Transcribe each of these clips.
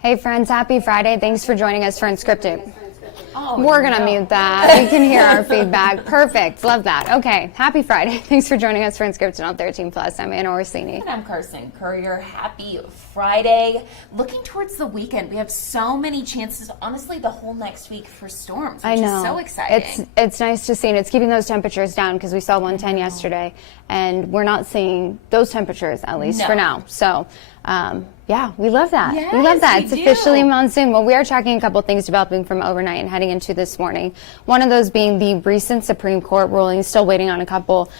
Hey friends, happy Friday. Thanks for joining us for Unscripted. Oh, We're going to mute that. We can hear our feedback. Perfect. Love that. Okay. Happy Friday. Thanks for joining us for Unscripted on 13 Plus. I'm Anna Orsini. And I'm Carson Courier. Happy Friday. Looking towards the weekend, we have so many chances, honestly, the whole next week for storms, which is so exciting. It's nice to see, and it's keeping those temperatures down because we saw 110 yesterday, and we're not seeing those temperatures, at least for now. So, yeah, we love that. Yes, we love that. we It's do. officially monsoon. Well, we are tracking a couple things developing from overnight and heading into this morning. One of those being the recent Supreme Court ruling, still waiting on a couple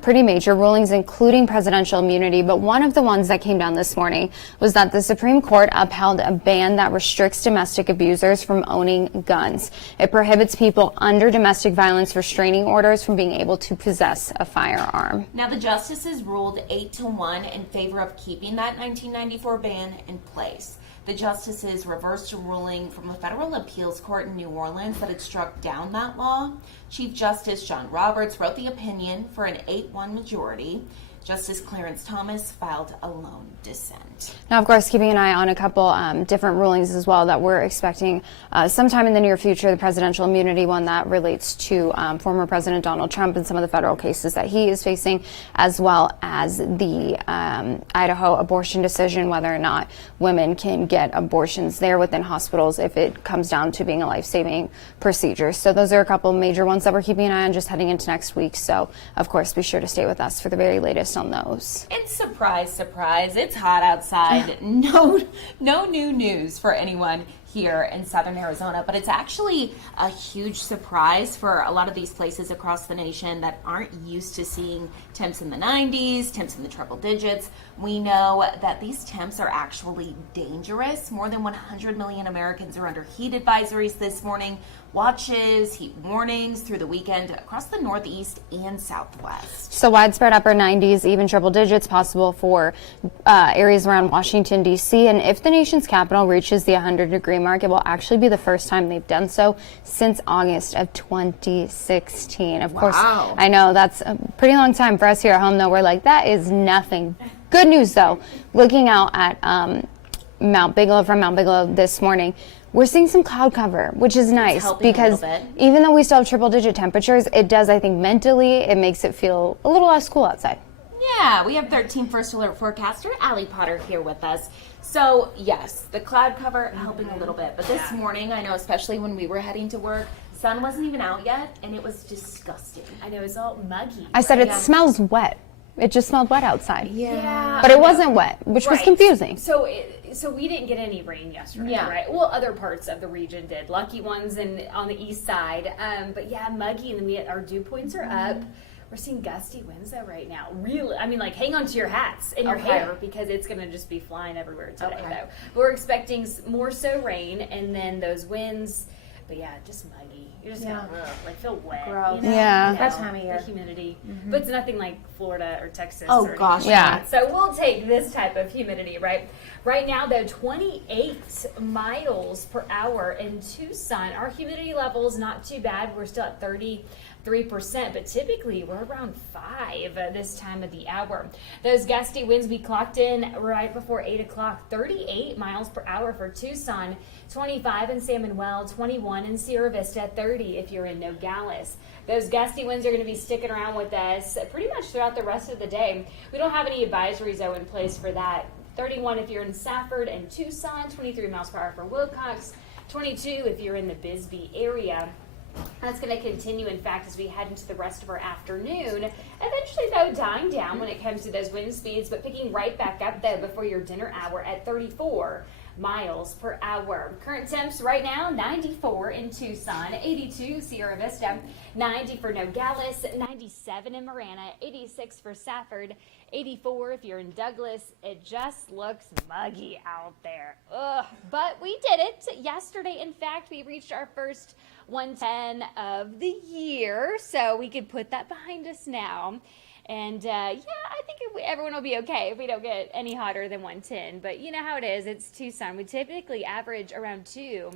pretty major rulings, including presidential immunity. But one of the ones that came down this morning was that the Supreme Court upheld a ban that restricts domestic abusers from owning guns. It prohibits people under domestic violence restraining orders from being able to possess a firearm. Now, the justices ruled 8-1 in favor of keeping that 1994 ban in place. The justices reversed a ruling from a federal appeals court in New Orleans that had struck down that law. Chief Justice John Roberts wrote the opinion for an 8-1 majority. Justice Clarence Thomas filed a lone dissent. Now, of course, keeping an eye on a couple different rulings as well that we're expecting sometime in the near future. The presidential immunity one that relates to former President Donald Trump and some of the federal cases that he is facing, as well as the Idaho abortion decision, whether or not women can get abortions there within hospitals if it comes down to being a life-saving procedure. So those are a couple major ones that we're keeping an eye on just heading into next week. So, of course, be sure to stay with us for the very latest on those. And surprise, surprise, it's hot outside. No new news for anyone here in southern Arizona, but it's actually a huge surprise for a lot of these places across the nation that aren't used to seeing temps in the 90s, temps in the triple digits. We know that these temps are actually dangerous. More than 100 million Americans are under heat advisories this morning, watches, heat warnings through the weekend across the Northeast and Southwest. So widespread upper 90s, even triple digits possible for areas around Washington, D.C. And if the nation's capital reaches the 100-degree mark, it will actually be the first time they've done so since August of 2016. Of course, I know that's a pretty long time for us here at home, though. We're like, that is nothing. Good news, though, looking out at from Mount Bigelow this morning, we're seeing some cloud cover, which is nice because even though we still have triple-digit temperatures, it does, I think, mentally, it makes it feel a little less cool outside. Yeah, we have 13 First Alert forecaster Allie Potter here with us. So, yes, the cloud cover helping a little bit. But this morning, I know, especially when we were heading to work, sun wasn't even out yet, and it was disgusting. I know, it's all muggy. I said it smells wet. It just smelled wet outside. Yeah. But it wasn't wet, which was confusing. So we didn't get any rain yesterday, right? Well, other parts of the region did. Lucky ones on the east side. But yeah, muggy, and our dew points are up. We're seeing gusty winds though right now. Really, I mean, like hang on to your hats and your hair because it's going to just be flying everywhere today though. We're expecting more so rain and then those winds. But yeah, just muggy. You're just gonna feel wet. Gross. You know? Yeah. That time of year. The humidity. But it's nothing like Florida or Texas. Oh, or gosh, yeah. So we'll take this type of humidity, right? Right now, though, 28 miles per hour in Tucson. Our humidity level is not too bad. We're still at 33%, but typically we're around 5 this time of the hour. Those gusty winds we clocked in right before 8 o'clock, 38 miles per hour for Tucson, 25 in San Manuel, 21 in Sierra Vista, 30 if you're in Nogales. Those gusty winds are going to be sticking around with us pretty much throughout the rest of the day. We don't have any advisories, though, in place for that. 31 if you're in Safford and Tucson, 23 miles per hour for Wilcox, 22 if you're in the Bisbee area. That's going to continue, in fact, as we head into the rest of our afternoon. Eventually, though, dying down when it comes to those wind speeds, but picking right back up, though, before your dinner hour at 34 miles per hour. Current temps right now, 94 in Tucson, 82 Sierra Vista, 90 for Nogales, 97 in Marana, 86 for Safford, 84 if you're in Douglas. It just looks muggy out there. Ugh. But we did it. Yesterday, in fact, we reached our first 110 of the year, so we could put that behind us now. And I think everyone will be okay if we don't get any hotter than 110. But you know how it is. It's Tucson. We typically average around 2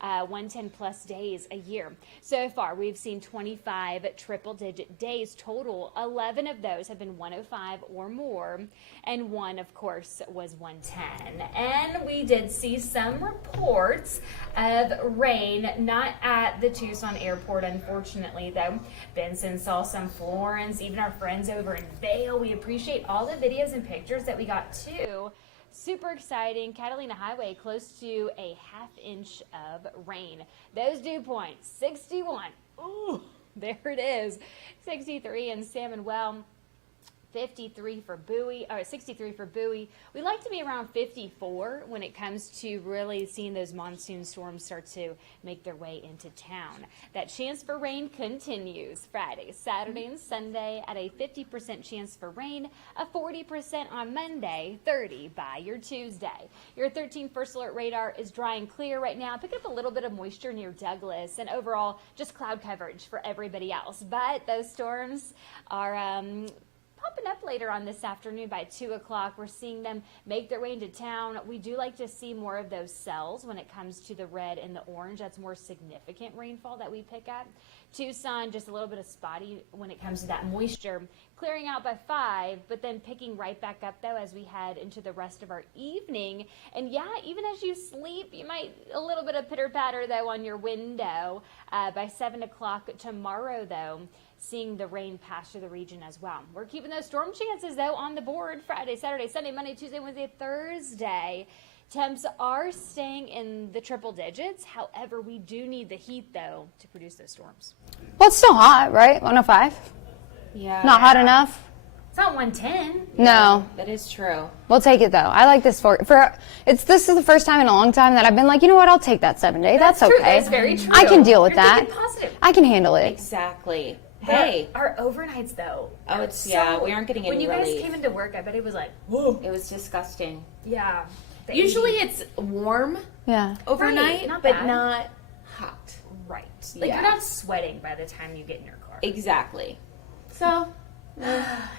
110 plus days a year. So far, we've seen 25 triple-digit days total. 11 of those have been 105 or more, and one, of course, was 110. And we did see some reports of rain, not at the Tucson airport, unfortunately, though. Benson saw some Florence, even our friends over in Vail. We appreciate all the videos and pictures that we got too. Super exciting. Catalina Highway close to a half-inch of rain. Those dew points, 61. Ooh, there it is. 63 in San Manuel. 53 for Bowie, or 63 for Bowie. We like to be around 54 when it comes to really seeing those monsoon storms start to make their way into town. That chance for rain continues Friday, Saturday, and Sunday at a 50% chance for rain, a 40% on Monday, 30 by your Tuesday. Your 13 first alert radar is dry and clear right now. Pick up a little bit of moisture near Douglas, and overall just cloud coverage for everybody else. But those storms are popping up later on this afternoon by 2 o'clock. We're seeing them make their way into town. We do like to see more of those cells when it comes to the red and the orange. That's more significant rainfall that we pick up. Tucson, just a little bit of spotty when it comes to that moisture. Clearing out by 5, but then picking right back up, though, as we head into the rest of our evening. And, yeah, even as you sleep, you might a little bit of pitter-patter, though, on your window. By 7 o'clock tomorrow, though, seeing the rain pass through the region as well. We're keeping those storm chances, though, on the board Friday, Saturday, Sunday, Monday, Tuesday, Wednesday, Thursday. Temps are staying in the triple digits. However, we do need the heat, though, to produce those storms. Well, it's still hot, right? 105? Yeah. Not hot enough? It's not 110. No. That is true. We'll take it, though. I like this this is the first time in a long time that I've been like, you know what, I'll take that 7 day. That's true. okay. That's very true. I can deal with You're that. thinking positive. I can handle it. Exactly. Hey. Our overnights, though. Oh, it's, yeah, we aren't getting any When you guys relief. came into work, I bet it was like, whoa. It was disgusting. Yeah. Usually it's warm Yeah. overnight, Right, not but bad. not hot. Right. Like, Yeah. you're not sweating by the time you get in your car. Exactly. So,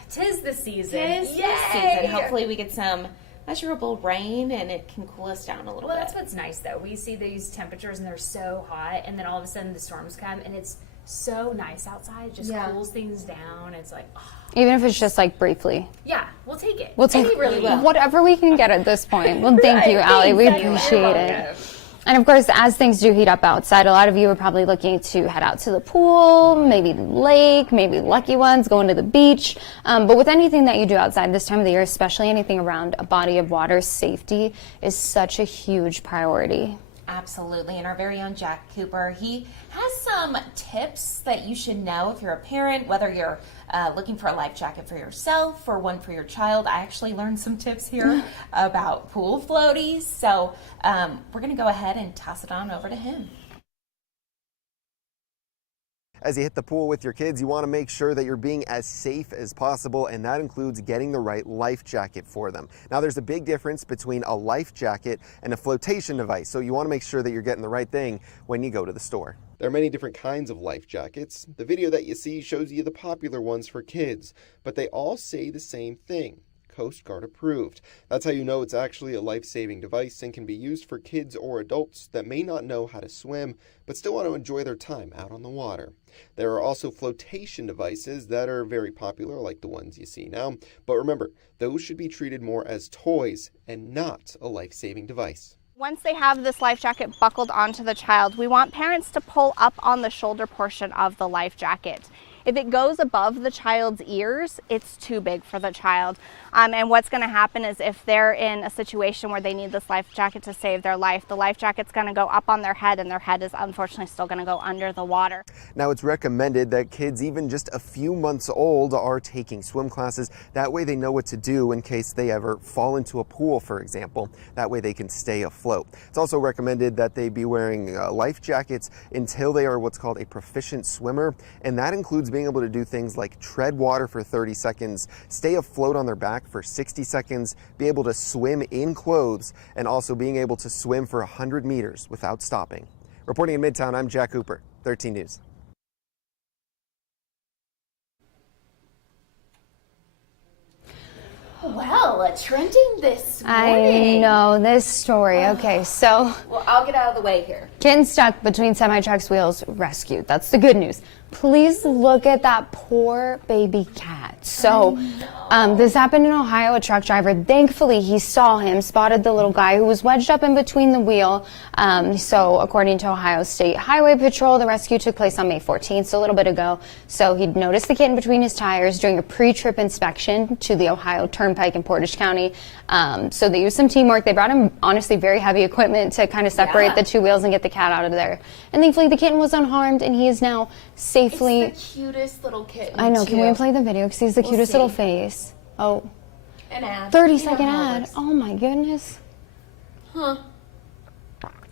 Tis the season. tis Yay! this season. Hopefully we get some measurable rain and it can cool us down a little Well, bit. that's what's nice, though. We see these temperatures and they're so hot, and then all of a sudden the storms come, and it's so nice outside. It just Yeah. cools things down. It's like, oh, Even if it's just like briefly. yeah, we'll take it. We'll take And we really will. whatever we can get at this point. Well, thank you, Allie. We Thanks, Allie. appreciate You're it. welcome. And of course, as things do heat up outside, a lot of you are probably looking to head out to the pool, maybe the lake, maybe lucky ones, going to the beach. But with anything that you do outside this time of the year, especially anything around a body of water, safety is such a huge priority. Absolutely. And our very own Jack Cooper, he has some tips that you should know if you're a parent, whether you're looking for a life jacket for yourself or one for your child. I actually learned some tips here about pool floaties. So we're going to go ahead and toss it on over to him. As you hit the pool with your kids, you want to make sure that you're being as safe as possible, and that includes getting the right life jacket for them. Now, there's a big difference between a life jacket and a flotation device, so you want to make sure that you're getting the right thing when you go to the store. There are many different kinds of life jackets. The video that you see shows you the popular ones for kids, but they all say the same thing: Coast Guard approved. That's how you know it's actually a life-saving device and can be used for kids or adults that may not know how to swim but still want to enjoy their time out on the water. There are also flotation devices that are very popular, like the ones you see now, but remember, those should be treated more as toys and not a life-saving device. Once they have this life jacket buckled onto the child, we want parents to pull up on the shoulder portion of the life jacket. If it goes above the child's ears, it's too big for the child. And what's going to happen is if they're in a situation where they need this life jacket to save their life, the life jacket's going to go up on their head, and their head is unfortunately still going to go under the water. Now, it's recommended that kids even just a few months old are taking swim classes. That way they know what to do in case they ever fall into a pool, for example. That way they can stay afloat. It's also recommended that they be wearing life jackets until they are what's called a proficient swimmer, and that includes being able to do things like tread water for 30 seconds, stay afloat on their back for 60 seconds, be able to swim in clothes, and also being able to swim for 100 meters without stopping. Reporting in Midtown, I'm Jack Cooper, 13 News. Well, Carmela, trending this I morning. know this story. Okay, so Well, I'll get out of the way here. kitten stuck between semi-truck's wheels rescued. That's the good news. Please look at that poor baby cat. So this happened in Ohio. A truck driver, thankfully, he saw him, spotted the little guy who was wedged up in between the wheel. So according to Ohio State Highway Patrol, the rescue took place on May 14th, so a little bit ago. So he'd noticed the kitten between his tires during a pre-trip inspection to the Ohio Turnpike in Portage County. So they used some teamwork. They brought him, honestly, very heavy equipment to kind of separate the two wheels and get the cat out of there. And thankfully, the kitten was unharmed, and he is now safely. It's the cutest little kitten. I know. Can we too. play the video? Because he's the We'll cutest see. little face. Oh, An ad. 30-second You know how it ad. works. Oh my goodness. Huh.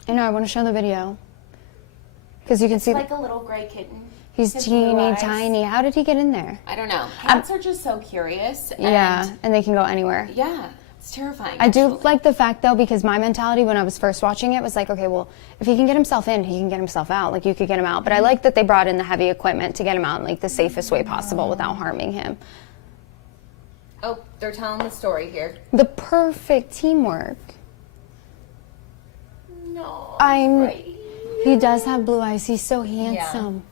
I know. I want to show the video. Because you can see Like a little gray kitten. he's His blue teeny eyes. tiny. How did he get in there? I don't know. Cats are just so curious. And Yeah, and they can go anywhere. Yeah. It's terrifying. I do actually. like the fact, though, because my mentality when I was first watching it was like, okay, well, if he can get himself in, he can get himself out. Like, you could get him out. But I like that they brought in the heavy equipment to get him out in, like, the safest way possible without harming him. Oh, they're telling the story here. The perfect teamwork. No. He does have blue eyes. He's so handsome.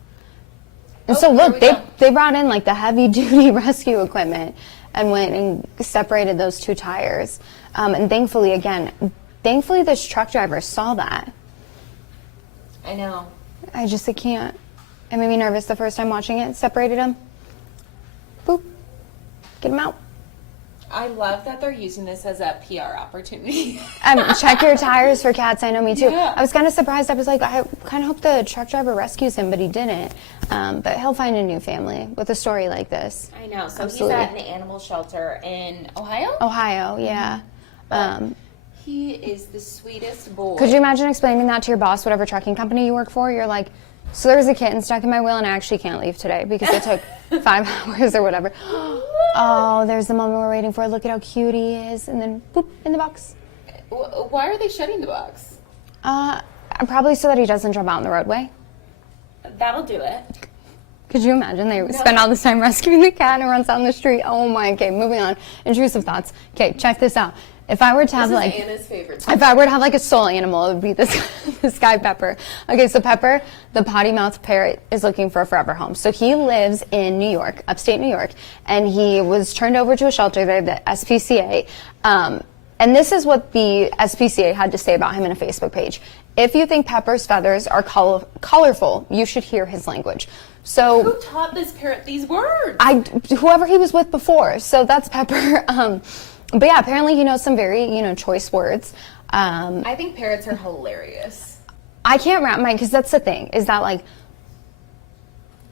And Oh, so, there look, we go. they brought in, like, the heavy-duty rescue equipment and went and separated those two tires. And thankfully, this truck driver saw that. I know. I can't. It made me nervous the first time watching it. Separated him. Boop. Get him out. I love that they're using this as a PR opportunity. Check your tires for cats. I know, me too. Yeah. I was kind of surprised. I was like, I kind of hope the truck driver rescues him, but he didn't. But he'll find a new family with a story like this. I know. So Absolutely. he's at an animal shelter in Ohio. Ohio, yeah. He is the sweetest boy. Could you imagine explaining that to your boss, whatever trucking company you work for? You're like, so there was a kitten stuck in my wheel and I actually can't leave today because it took 5 hours or whatever. Oh, there's the moment we're waiting for. Look at how cute he is. And then, boop, in the box. Why are they shutting the box? Probably so that he doesn't jump out in the roadway. That'll do it. Could you imagine they spend all this time rescuing the cat and it runs down the street? Oh my, okay, moving on. Intrusive thoughts. Okay, check this out. If I were to have This is Anna's favorite. if I were to have like a soul animal, it would be this guy Pepper. Okay, so Pepper, the potty mouth parrot, is looking for a forever home. So he lives in New York, upstate New York, and he was turned over to a shelter there, the SPCA. And this is what the SPCA had to say about him in a Facebook page. If you think Pepper's feathers are colorful, you should hear his language. So Who taught this parrot these words? whoever he was with before. So that's Pepper. But yeah, apparently he knows some very, choice words. I think parrots are hilarious. I can't wrap my, because that's the thing, is that like,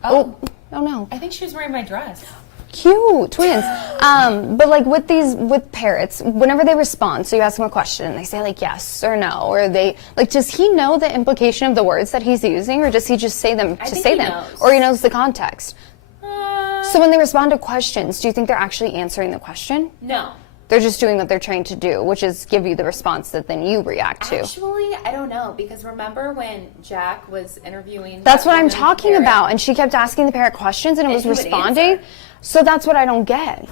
oh no. I think she was wearing my dress. Cute twins. But like with parrots, whenever they respond, so you ask them a question and they say like yes or no, or they like, does he know the implication of the words that he's using, or does he just say them to think say he them, knows. or he knows the context? So when they respond to questions, do you think they're actually answering the question? No. They're just doing what they're trained to do, which is give you the response that then you react to. Actually, I don't know, because remember when Jack was interviewing... That's that what I'm woman talking parrot? about. And she kept asking the parrot questions and it was he would responding. answer. So that's what I don't get.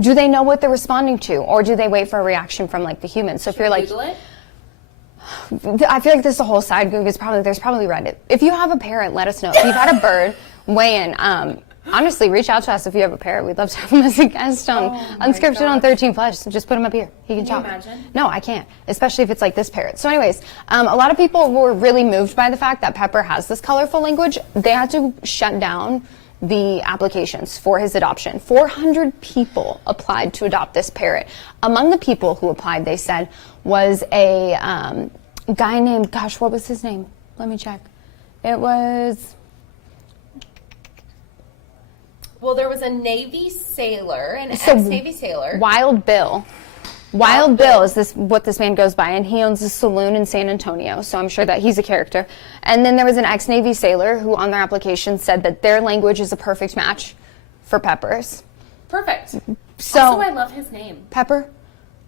Do they know what they're responding to, or do they wait for a reaction from like the human? So if you're like, Google it? I feel like this is a whole side Google. There's probably Reddit. If you have a parrot, let us know. If you've had a bird, weigh in. Honestly, reach out to us if you have a parrot. We'd love to have him as a guest on Unscripted on 13 Flesh. So just put him up here. He can talk. you imagine? No, I can't. Especially if it's like this parrot. So anyways, a lot of people were really moved by the fact that Pepper has this colorful language. They had to shut down the applications for his adoption. 400 people applied to adopt this parrot. Among the people who applied, they said, was a guy named, gosh, what was his name? Let me check. It was... Well, there was a Navy sailor, an ex-Navy sailor. Wild Bill. Wild Bill is what this man goes by, and he owns a saloon in San Antonio, so I'm sure that he's a character. And then there was an ex-Navy sailor who on their application said that their language is a perfect match for Pepper's. Perfect. So Also, I love his name. Pepper,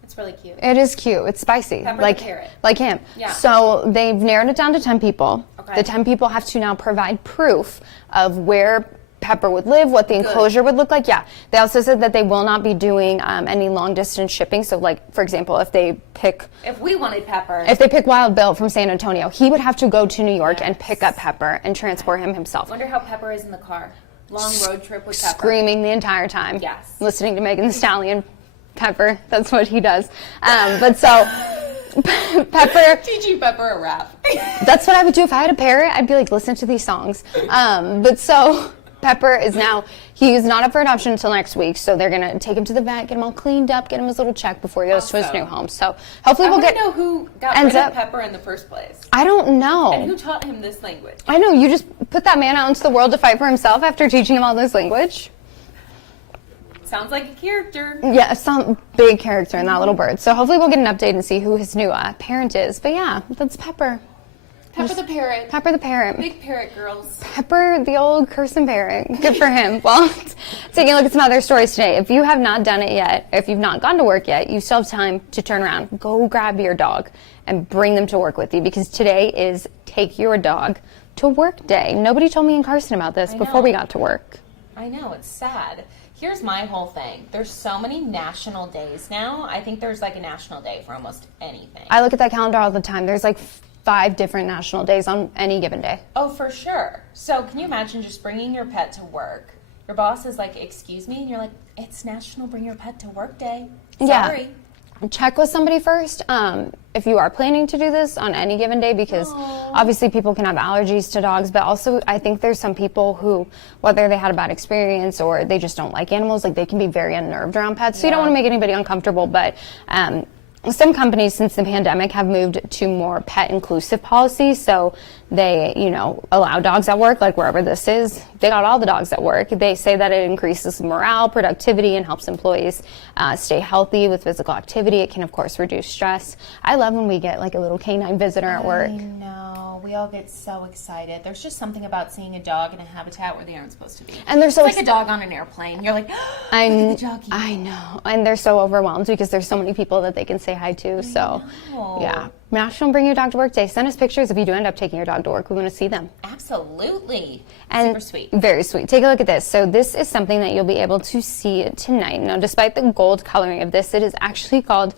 It's really cute. it is cute. It's spicy. Pepper like the carrot. like him. Yeah. So they've narrowed it down to 10 people. Okay. The 10 people have to now provide proof of where Pepper would live, what the enclosure would look like. Yeah. They also said that they will not be doing any long distance shipping. So like, for example, if they pick Wild Bill from San Antonio, he would have to go to New York and pick up Pepper and transport him himself. Wonder how Pepper is in the car. Long road trip with Pepper. Screaming the entire time. Yes. Listening to Megan Thee Stallion. Pepper. That's what he does. But so Pepper. Teaching Pepper a rap. That's what I would do if I had a parrot. I'd be like, listen to these songs. But so Pepper is now, he's not up for adoption until next week. So they're going to take him to the vet, get him all cleaned up, get him his little check before he goes to his new home. So hopefully we'll get. I want to know who got rid of Pepper in the first place. I don't know. And who taught him this language? I know. You just put that man out into the world to fight for himself after teaching him all this language. Sounds like a character. Yeah, some big character in that little bird. So hopefully we'll get an update and see who his new parent is. But yeah, that's Pepper. Pepper the parrot. Pepper the parrot. Big parrot girls. Pepper the old cursing parrot. Good for him. Well, taking a look at some other stories today. If you have not done it yet, if you've not gone to work yet, you still have time to turn around. Go grab your dog and bring them to work with you, because today is Take Your Dog to Work Day. Nobody told me in Carson about this before we got to work. I know, it's sad. Here's my whole thing. There's so many national days now. I think there's like a national day for almost anything. I look at that calendar all the time. There's like 5 different national days on any given day. Oh, for sure. So can you imagine just bringing your pet to work? Your boss is like, excuse me? And you're like, it's National Bring Your Pet to Work Day. Sorry. Yeah. Check with somebody first if you are planning to do this on any given day, because obviously people can have allergies to dogs, but also I think there's some people who, whether they had a bad experience or they just don't like animals, like they can be very unnerved around pets. So you don't want to make anybody uncomfortable, but some companies since the pandemic have moved to more pet inclusive policies. So they, allow dogs at work, like wherever this is. They got all the dogs at work. They say that it increases morale, productivity, and helps employees stay healthy with physical activity. It can, of course, reduce stress. I love when we get like a little canine visitor at work. I know. We all get so excited. There's just something about seeing a dog in a habitat where they aren't supposed to be. And they're so it's like a dog on an airplane. You're like, look at the doggy. I know. And they're so overwhelmed because there's so many people that they can say hi to. So, yeah. National Bring Your Dog to Work Day. Send us pictures if you do end up taking your dog to work. We want to see them. Absolutely. And super sweet. Very sweet. Take a look at this. So this is something that you'll be able to see tonight. Now, despite the gold coloring of this, it is actually called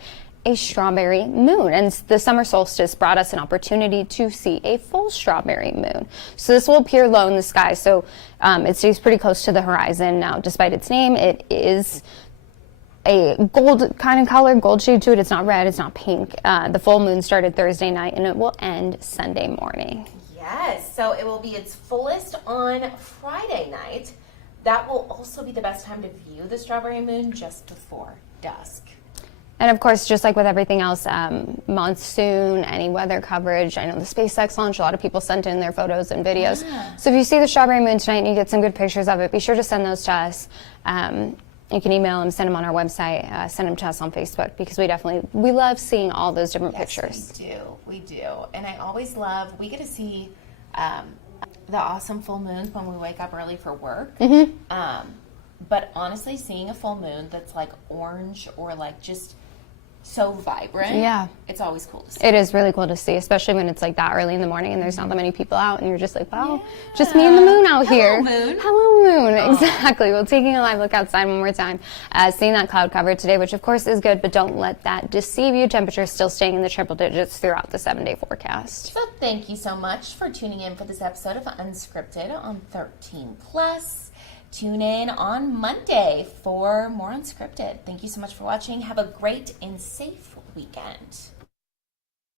a strawberry moon. And the summer solstice brought us an opportunity to see a full strawberry moon. So this will appear low in the sky. So it stays pretty close to the horizon. Now, despite its name, it is a gold kind of color, gold shade to it. It's not red, it's not pink. The full moon started Thursday night and it will end Sunday morning. Yes, so it will be its fullest on Friday night. That will also be the best time to view the strawberry moon, just before dusk. And of course, just like with everything else, monsoon, any weather coverage. I know the SpaceX launch, a lot of people sent in their photos and videos. Yeah. So if you see the strawberry moon tonight and you get some good pictures of it, be sure to send those to us. You can email them, send them on our website, send them to us on Facebook, because we love seeing all those different pictures. We do. And I always love, we get to see the awesome full moons when we wake up early for work. Mm-hmm. But honestly, seeing a full moon that's like orange or like just so vibrant, it's always cool to see. It is really cool to see, especially when it's like that early in the morning and there's not that many people out and you're just like, wow, just me and the moon out here. Hello moon. Exactly. Well, taking a live look outside one more time, seeing that cloud cover today, which of course is good, but don't let that deceive you. Temperatures still staying in the triple digits throughout the 7-day forecast. So thank you so much for tuning in for this episode of Unscripted on 13 Plus. Tune in on Monday for more Unscripted. Thank you so much for watching. Have a great and safe weekend.